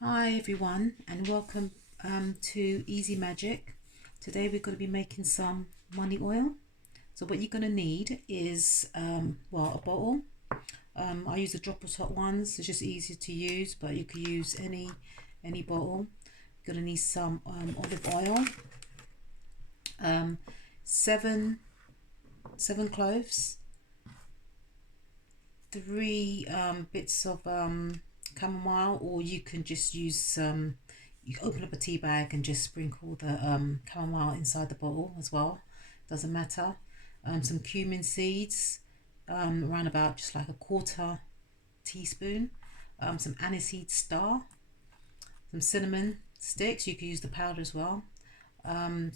Hi everyone and welcome to Easy Magic. Today we're going to be making some money oil. So what you're going to need is well, a bottle. I use the drop top ones. It's just easier to use, but you could use any bottle. You're going to need some olive oil, um, seven cloves, three bits of chamomile, or you can just use some. You can open up a tea bag and just sprinkle the chamomile inside the bottle as well. Doesn't matter. Some cumin seeds, around about just like a quarter teaspoon. Some aniseed star, some cinnamon sticks. You can use the powder as well. A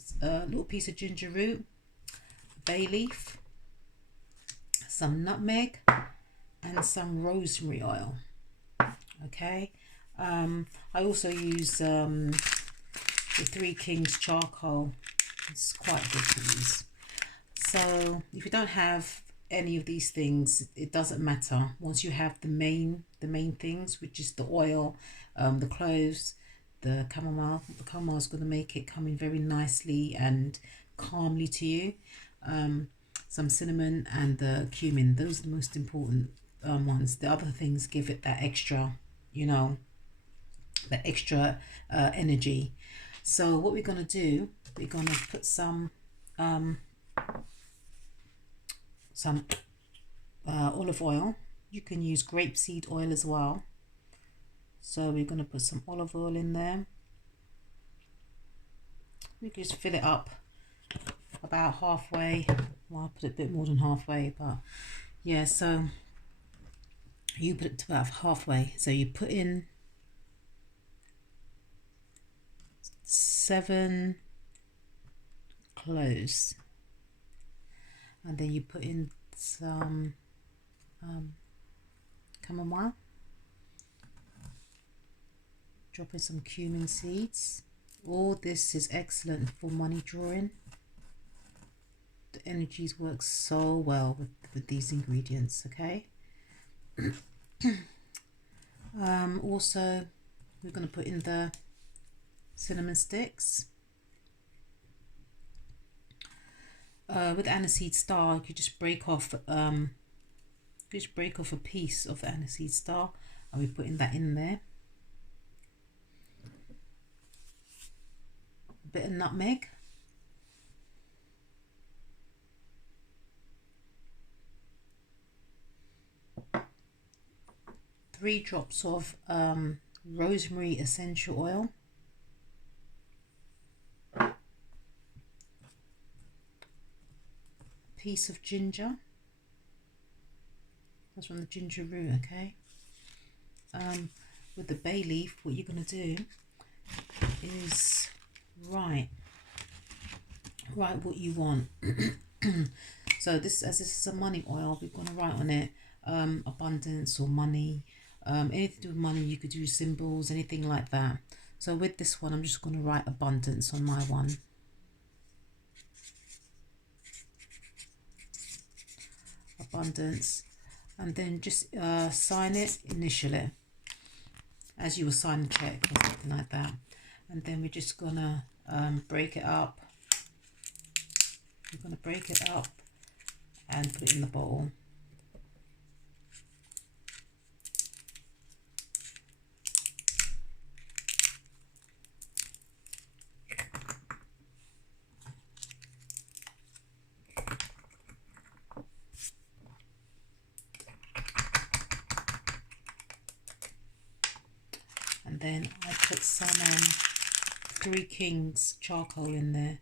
little piece of ginger root, bay leaf, some nutmeg, and some rosemary oil. Okay. I also use the Three Kings charcoal. It's quite good to use. So if you don't have any of these things, it doesn't matter. Once you have the main things, which is the oil, the cloves, the chamomile is going to make it come in very nicely and calmly to you. Some cinnamon and the cumin, those are the most important ones. The other things give it that extra, the extra energy. So what we're going to do, we're going to put some olive oil. You can use grapeseed oil as well. So we're going to put some olive oil in there. We can just fill it up about halfway. Well, I'll put it a bit more than halfway, but yeah, so you put it to about halfway. So you put in 7 cloves, and then you put in some chamomile, drop in some cumin seeds. All this is excellent for money drawing. The energies work so well with these ingredients. Okay. Also we're going to put in the cinnamon sticks. With aniseed star, you could just break off a piece of the aniseed star, and we're putting that in there. A bit of nutmeg. Three drops of rosemary essential oil. Piece of ginger. That's from the ginger root. Okay. With the bay leaf, what you're going to do is write what you want. So this is a money oil, we're going to write on it abundance or money, anything to do with money. You could do symbols, anything like that. So with this one, I'm just going to write abundance on my one. Abundance. And then just sign it, initial it as you will sign a check or something like that. And then we're just gonna break it up. We're gonna break it up and put it in the bottle. And then I put some Three Kings charcoal in there.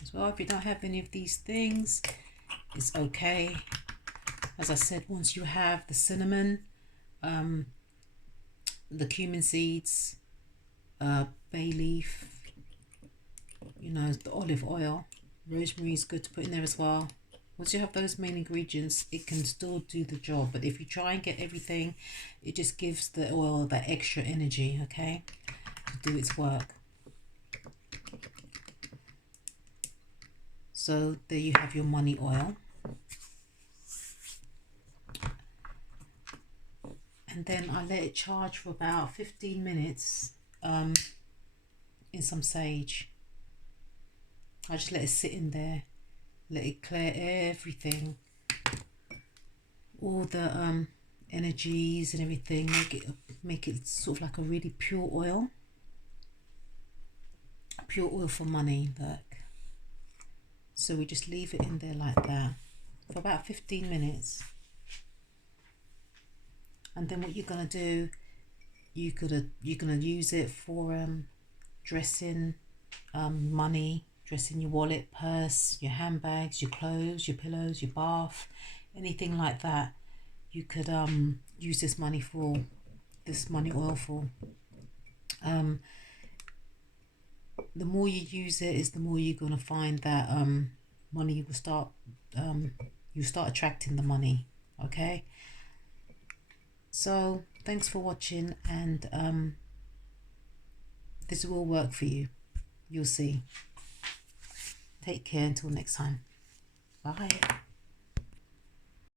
As well, if you don't have any of these things, it's okay. As I said, once you have the cinnamon, the cumin seeds, bay leaf, the olive oil, rosemary is good to put in there as well. Once you have those main ingredients, it can still do the job. But if you try and get everything, it just gives the oil that extra energy, okay, to do its work. So there you have your money oil. and then I let it charge for about 15 minutes in some sage. I just let it sit in there, let it clear everything, all the energies and everything, make it sort of like a really pure oil for money. Look, so we just leave it in there like that for about 15 minutes, and then what you're gonna do, you're gonna use it for dressing money, dressing your wallet, purse, your handbags, your clothes, your pillows, your bath, anything like that. You could use this money oil for. The more you use it, is the more you're gonna find that money will start you start attracting the money. Okay, so thanks for watching, and this will work for you. You'll see. Take care until next time. Bye.